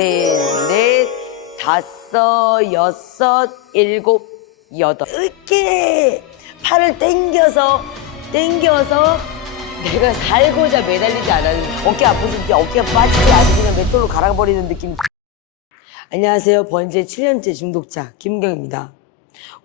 셋, 넷, 다섯, 여섯, 일곱, 여덟. 이렇게 팔을 당겨서 내가 살고자 매달리지 않았는데 어깨 아프지 어깨가 빠지지 아주 그냥 맷돌로 갈아버리는 느낌. 안녕하세요. 번제 7년째 중독자 김경입니다.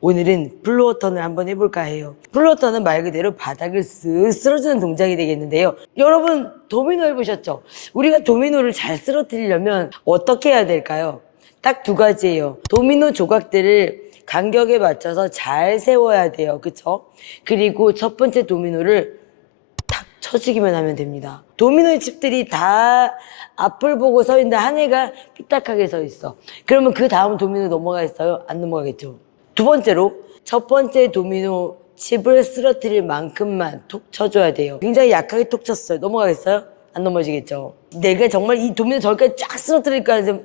오늘은 플로어턴을 한번 해볼까 해요. 플로어턴은 말 그대로 바닥을 쓱 쓸어주는 동작이 되겠는데요. 여러분 도미노 해보셨죠? 우리가 도미노를 잘 쓰러뜨리려면 어떻게 해야 될까요? 딱 두 가지예요. 도미노 조각들을 간격에 맞춰서 잘 세워야 돼요. 그쵸? 그리고 첫 번째 도미노를 탁 쳐주기만 하면 됩니다. 도미노의 칩들이 다 앞을 보고 서 있는데 한 해가 삐딱하게 서 있어. 그러면 그 다음 도미노 넘어가겠어요? 안 넘어가겠죠? 두 번째로 첫 번째 도미노 칩을 쓰러뜨릴 만큼만 톡 쳐줘야 돼요. 굉장히 약하게 톡 쳤어요. 넘어가겠어요? 안 넘어지겠죠? 내가 정말 이 도미노 저기까지 쫙 쓰러뜨릴까 해서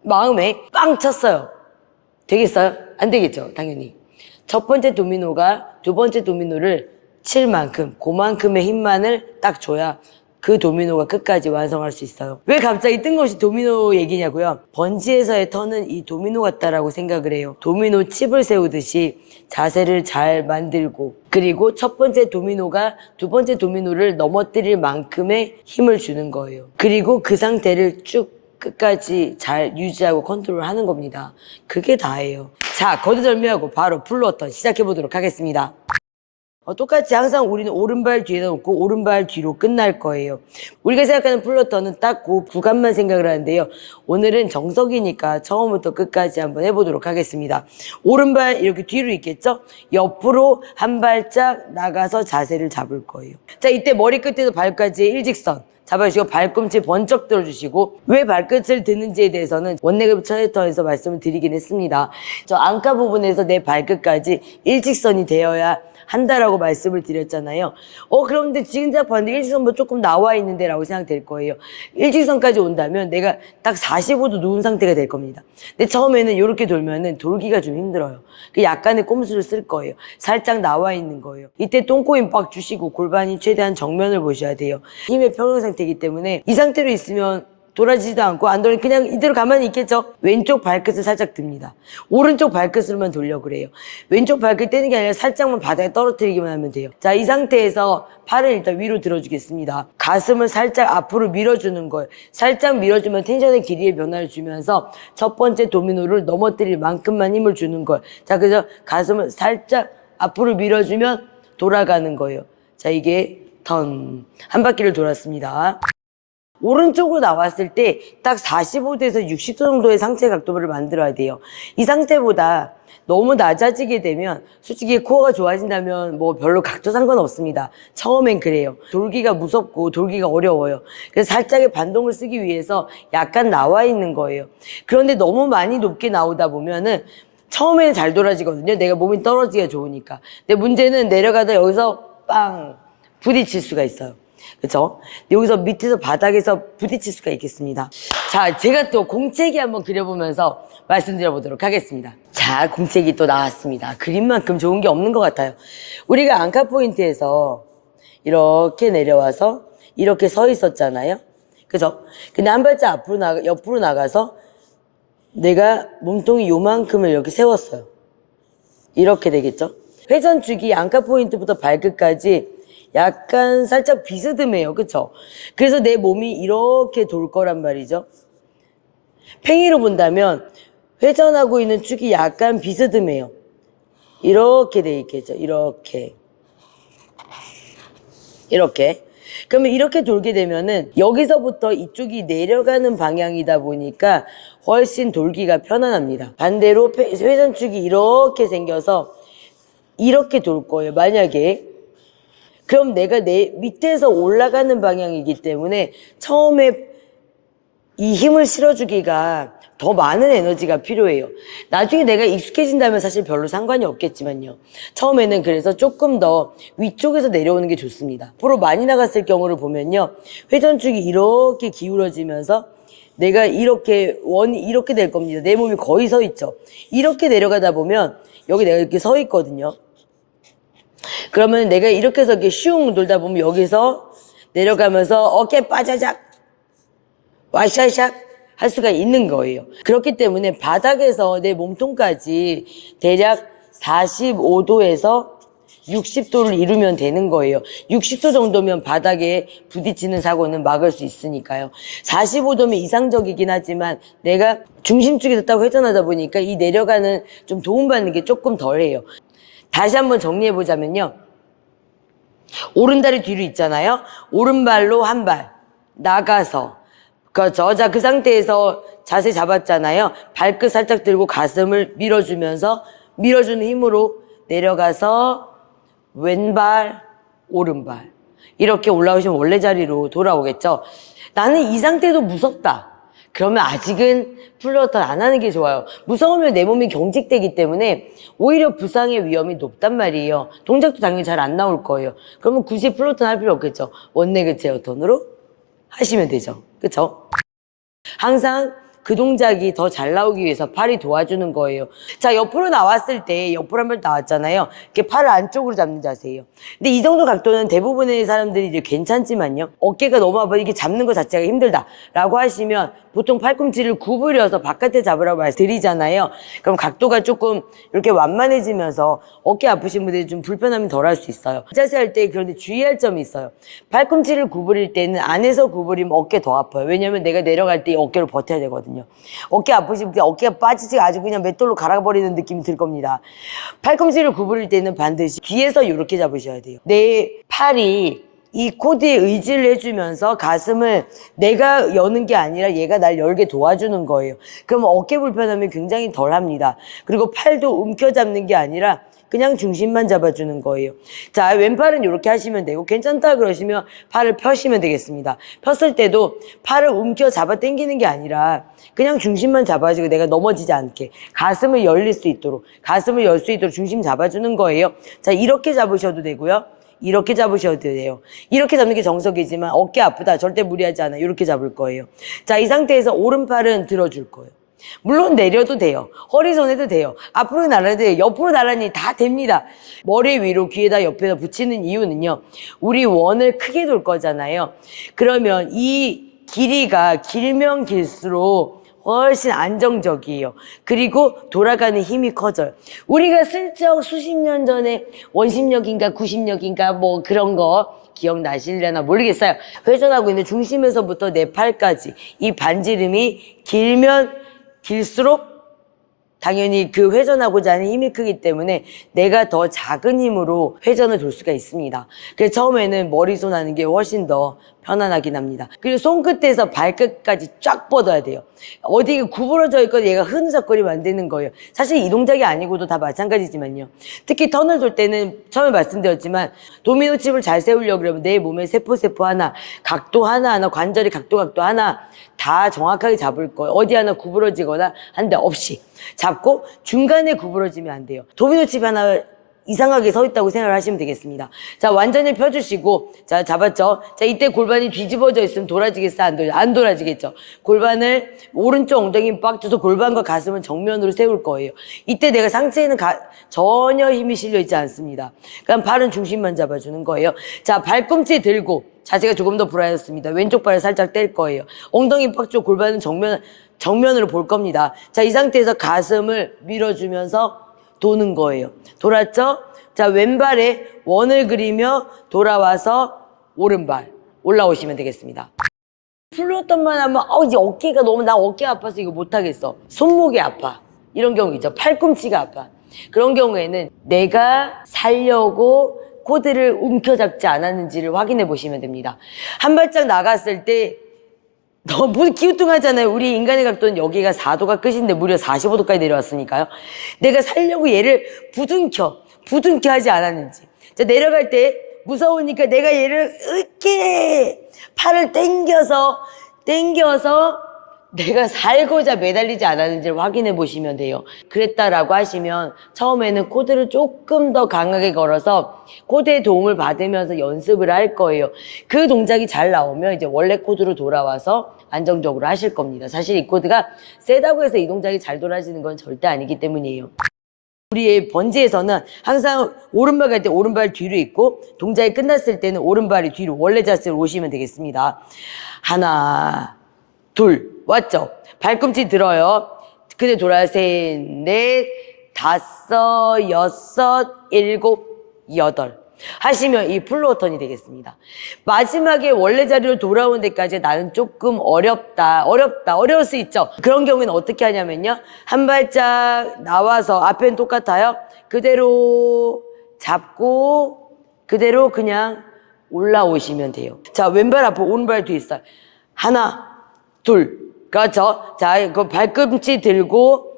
마음에 빵 쳤어요. 되겠어요? 안 되겠죠? 당연히. 첫 번째 도미노가 두 번째 도미노를 칠 만큼, 그만큼의 힘만을 딱 줘야 그 도미노가 끝까지 완성할 수 있어요. 왜 갑자기 뜬금없이 도미노 얘기냐고요? 번지에서의 턴은 이 도미노 같다라고 생각을 해요. 도미노 칩을 세우듯이 자세를 잘 만들고, 그리고 첫 번째 도미노가 두 번째 도미노를 넘어뜨릴 만큼의 힘을 주는 거예요. 그리고 그 상태를 쭉 끝까지 잘 유지하고 컨트롤하는 겁니다. 그게 다예요. 자, 거두절미하고 바로 플로어턴 시작해보도록 하겠습니다. 똑같이 항상 우리는 오른발 뒤에다 놓고 오른발 뒤로 끝날 거예요. 우리가 생각하는 플로어턴은 딱 그 구간만 생각을 하는데요. 오늘은 정석이니까 처음부터 끝까지 한번 해보도록 하겠습니다. 오른발 이렇게 뒤로 있겠죠? 옆으로 한 발짝 나가서 자세를 잡을 거예요. 자, 이때 머리끝에서 발까지의 일직선 잡아주시고 발꿈치 번쩍 들어주시고, 왜 발끝을 드는지에 대해서는 원내급 차이터에서 말씀을 드리긴 했습니다. 저 안가 부분에서 내 발끝까지 일직선이 되어야 한다라고 말씀을 드렸잖아요. 그런데 지금 딱 봤는데 일직선 뭐 조금 나와 있는데 라고 생각될 거예요. 일직선까지 온다면 내가 딱 45도 누운 상태가 될 겁니다. 근데 처음에는 이렇게 돌면은 돌기가 좀 힘들어요. 약간의 꼼수를 쓸 거예요. 살짝 나와 있는 거예요. 이때 똥꼬힘 빡 주시고 골반이 최대한 정면을 보셔야 돼요. 힘의 평형 상태이기 때문에 이 상태로 있으면 돌아지지도 않고 안 돌아 그냥 이대로 가만히 있겠죠? 왼쪽 발끝을 살짝 듭니다. 오른쪽 발끝으로만 돌려 그래요. 왼쪽 발끝 떼는 게 아니라 살짝만 바닥에 떨어뜨리기만 하면 돼요. 자, 이 상태에서 팔을 일단 위로 들어주겠습니다. 가슴을 살짝 앞으로 밀어주는 거예요. 살짝 밀어주면 텐션의 길이의 변화를 주면서 첫 번째 도미노를 넘어뜨릴 만큼만 힘을 주는 거예요. 자, 그래서 가슴을 살짝 앞으로 밀어주면 돌아가는 거예요. 자, 이게 턴. 한 바퀴를 돌았습니다. 오른쪽으로 나왔을 때 딱 45도에서 60도 정도의 상체 각도를 만들어야 돼요. 이 상태보다 너무 낮아지게 되면 솔직히 코어가 좋아진다면 뭐 별로 각도 상관없습니다. 처음엔 그래요. 돌기가 무섭고 돌기가 어려워요. 그래서 살짝의 반동을 쓰기 위해서 약간 나와 있는 거예요. 그런데 너무 많이 높게 나오다 보면은 처음에는 잘 돌아지거든요. 내가 몸이 떨어지기가 좋으니까. 근데 문제는 내려가다 여기서 빵 부딪힐 수가 있어요. 그렇죠? 여기서 밑에서 바닥에서 부딪힐 수가 있겠습니다. 자, 제가 또 공책이 한번 그려보면서 말씀드려보도록 하겠습니다. 자, 공책이 또 나왔습니다. 그림만큼 좋은 게 없는 것 같아요. 우리가 안카 포인트에서 이렇게 내려와서 이렇게 서 있었잖아요. 그죠? 근데 한 발짝 옆으로 나가서 내가 몸통이 요만큼을 이렇게 세웠어요. 이렇게 되겠죠? 회전축이 안카 포인트부터 발끝까지 약간 살짝 비스듬해요. 그쵸? 그래서 내 몸이 이렇게 돌 거란 말이죠. 팽이로 본다면 회전하고 있는 축이 약간 비스듬해요. 이렇게 돼 있겠죠. 이렇게. 그러면 이렇게 돌게 되면은 여기서부터 이쪽이 내려가는 방향이다 보니까 훨씬 돌기가 편안합니다. 반대로 회전축이 이렇게 생겨서 이렇게 돌 거예요. 만약에 그럼 내가 내 밑에서 올라가는 방향이기 때문에 처음에 이 힘을 실어주기가 더 많은 에너지가 필요해요. 나중에 내가 익숙해진다면 사실 별로 상관이 없겠지만요. 처음에는 그래서 조금 더 위쪽에서 내려오는 게 좋습니다. 앞으로 많이 나갔을 경우를 보면요. 회전축이 이렇게 기울어지면서 내가 이렇게 이렇게 될 겁니다. 내 몸이 거의 서 있죠. 이렇게 내려가다 보면 여기 내가 이렇게 서 있거든요. 그러면 내가 이렇게 해서 이렇게 슝 돌다 보면 여기서 내려가면서 어깨 빠자작 와샤샥 할 수가 있는 거예요. 그렇기 때문에 바닥에서 내 몸통까지 대략 45도에서 60도를 이루면 되는 거예요. 60도 정도면 바닥에 부딪히는 사고는 막을 수 있으니까요. 45도면 이상적이긴 하지만 내가 중심 쪽에 섰다고 회전하다 보니까 이 내려가는 좀 도움받는 게 조금 덜해요. 다시 한번 정리해보자면요. 오른다리 뒤로 있잖아요. 오른발로 한 발 나가서 그렇죠. 자, 그 상태에서 자세 잡았잖아요. 발끝 살짝 들고 가슴을 밀어주면서 밀어주는 힘으로 내려가서 왼발, 오른발 이렇게 올라오시면 원래 자리로 돌아오겠죠. 나는 이 상태도 무섭다. 그러면 아직은 플로어턴 안 하는 게 좋아요. 무서우면 내 몸이 경직되기 때문에 오히려 부상의 위험이 높단 말이에요. 동작도 당연히 잘 안 나올 거예요. 그러면 굳이 플로어턴 할 필요 없겠죠. 원레그 제어턴으로 하시면 되죠. 그쵸? 항상 그 동작이 더 잘 나오기 위해서 팔이 도와주는 거예요. 자, 옆으로 나왔을 때 옆으로 한 번 나왔잖아요. 이렇게 팔을 안쪽으로 잡는 자세예요. 근데 이 정도 각도는 대부분의 사람들이 이제 괜찮지만요. 어깨가 너무 아파 이렇게 잡는 것 자체가 힘들다라고 하시면 보통 팔꿈치를 구부려서 바깥에 잡으라고 말씀드리잖아요. 그럼 각도가 조금 이렇게 완만해지면서 어깨 아프신 분들이 좀 불편함이 덜 할 수 있어요. 자세할 때 그런데 주의할 점이 있어요. 팔꿈치를 구부릴 때는 안에서 구부리면 어깨 더 아파요. 왜냐면 내가 내려갈 때 이 어깨를 버텨야 되거든요. 어깨 아프신 분들 어깨가 빠지지 아주 그냥 맷돌로 갈아버리는 느낌이 들 겁니다. 팔꿈치를 구부릴 때는 반드시 뒤에서 이렇게 잡으셔야 돼요. 내 팔이 이 코드에 의지를 해주면서 가슴을 내가 여는 게 아니라 얘가 날 열게 도와주는 거예요. 그러면 어깨 불편함이 굉장히 덜 합니다. 그리고 팔도 움켜잡는 게 아니라 그냥 중심만 잡아주는 거예요. 자, 왼팔은 이렇게 하시면 되고 괜찮다 그러시면 팔을 펴시면 되겠습니다. 폈을 때도 팔을 움켜 잡아 당기는 게 아니라 그냥 중심만 잡아주고 내가 넘어지지 않게 가슴을 열릴 수 있도록 가슴을 열 수 있도록 중심 잡아주는 거예요. 자, 이렇게 잡으셔도 되고요. 이렇게 잡으셔도 돼요. 이렇게 잡는 게 정석이지만 어깨 아프다 절대 무리하지 않아. 이렇게 잡을 거예요. 자, 이 상태에서 오른팔은 들어줄 거예요. 물론 내려도 돼요. 허리선에도 돼요. 앞으로 날아도 돼요. 옆으로 날아니 다 됩니다. 머리 위로 귀에다 옆에다 붙이는 이유는요. 우리 원을 크게 돌 거잖아요. 그러면 이 길이가 길면 길수록 훨씬 안정적이에요. 그리고 돌아가는 힘이 커져요. 우리가 슬쩍 수십 년 전에 원심력인가 구심력인가 뭐 그런 거 기억나실려나 모르겠어요. 회전하고 있는 중심에서부터 내 팔까지 이 반지름이 길면 길수록 당연히 그 회전하고자 하는 힘이 크기 때문에 내가 더 작은 힘으로 회전을 돌 수가 있습니다. 그래서 처음에는 머리손 하는 게 훨씬 더 편안하긴 합니다. 그리고 손끝에서 발끝까지 쫙 뻗어야 돼요. 어디 구부러져 있거나 얘가 흐느적거리면 안 되는 거예요. 사실 이 동작이 아니고도 다 마찬가지지만요. 특히 턴을 돌 때는 처음에 말씀드렸지만 도미노 칩을 잘 세우려고 그러면 내 몸의 세포 하나, 각도 하나하나, 관절의 각도 하나 다 정확하게 잡을 거예요. 어디 하나 구부러지거나 한 데 없이 잡고 중간에 구부러지면 안 돼요. 도미노 칩 하나 이상하게 서 있다고 생각을 하시면 되겠습니다. 자, 완전히 펴주시고, 자, 잡았죠? 자, 이때 골반이 뒤집어져 있으면 돌아지겠어? 안 돌아지겠죠? 골반을 오른쪽 엉덩이 빡 줘서 골반과 가슴을 정면으로 세울 거예요. 이때 내가 상체에는 전혀 힘이 실려 있지 않습니다. 그럼 발은 중심만 잡아주는 거예요. 자, 발꿈치 들고, 자세가 조금 더 불안해졌습니다. 왼쪽 발을 살짝 뗄 거예요. 엉덩이 빡 줘, 골반은 정면으로 볼 겁니다. 자, 이 상태에서 가슴을 밀어주면서 도는 거예요. 돌았죠? 자, 왼발에 원을 그리며 돌아와서 오른발 올라오시면 되겠습니다. 플로어턴만 하면 이제 어깨가 너무 나 어깨 아파서 이거 못하겠어. 손목이 아파. 이런 경우 있죠. 팔꿈치가 아파. 그런 경우에는 내가 살려고 코드를 움켜잡지 않았는지를 확인해 보시면 됩니다. 한 발짝 나갔을 때 너무 기우뚱하잖아요. 우리 인간의 각도는 여기가 4도가 끝인데 무려 45도까지 내려왔으니까요. 내가 살려고 얘를 부둥켜 하지 않았는지. 자, 내려갈 때 무서우니까 내가 얘를 이렇게 팔을 당겨서 내가 살고자 매달리지 않았는지를 확인해 보시면 돼요. 그랬다라고 하시면 처음에는 코드를 조금 더 강하게 걸어서 코드의 도움을 받으면서 연습을 할 거예요. 그 동작이 잘 나오면 이제 원래 코드로 돌아와서 안정적으로 하실 겁니다. 사실 이 코드가 세다고 해서 이 동작이 잘 돌아지는 건 절대 아니기 때문이에요. 우리의 번지에서는 항상 오른발 갈 때 오른발 뒤로 있고 동작이 끝났을 때는 오른발이 뒤로 원래 자세로 오시면 되겠습니다. 하나, 둘, 왔죠? 발꿈치 들어요. 그대로 돌아요. 셋, 넷, 다섯, 여섯, 일곱, 여덟. 하시면 이 플로어 턴이 되겠습니다. 마지막에 원래 자리로 돌아오는 데까지 나는 조금 어려울 수 있죠. 그런 경우에는 어떻게 하냐면요. 한 발짝 나와서 앞에는 똑같아요. 그대로 잡고 그대로 그냥 올라오시면 돼요. 자, 왼발 앞으로 오른발 뒤에 있어요. 하나, 둘. 그렇죠. 자, 그 발꿈치 들고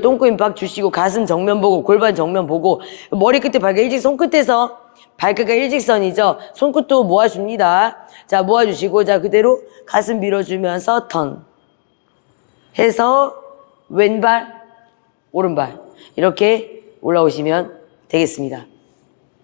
똥꼬 임박 주시고 가슴 정면 보고 골반 정면 보고 머리 끝에 발끝 일직 손끝에서 발끝과 일직선이죠. 손끝도 모아줍니다. 자, 모아주시고 자 그대로 가슴 밀어주면서 턴 해서 왼발 오른발 이렇게 올라오시면 되겠습니다.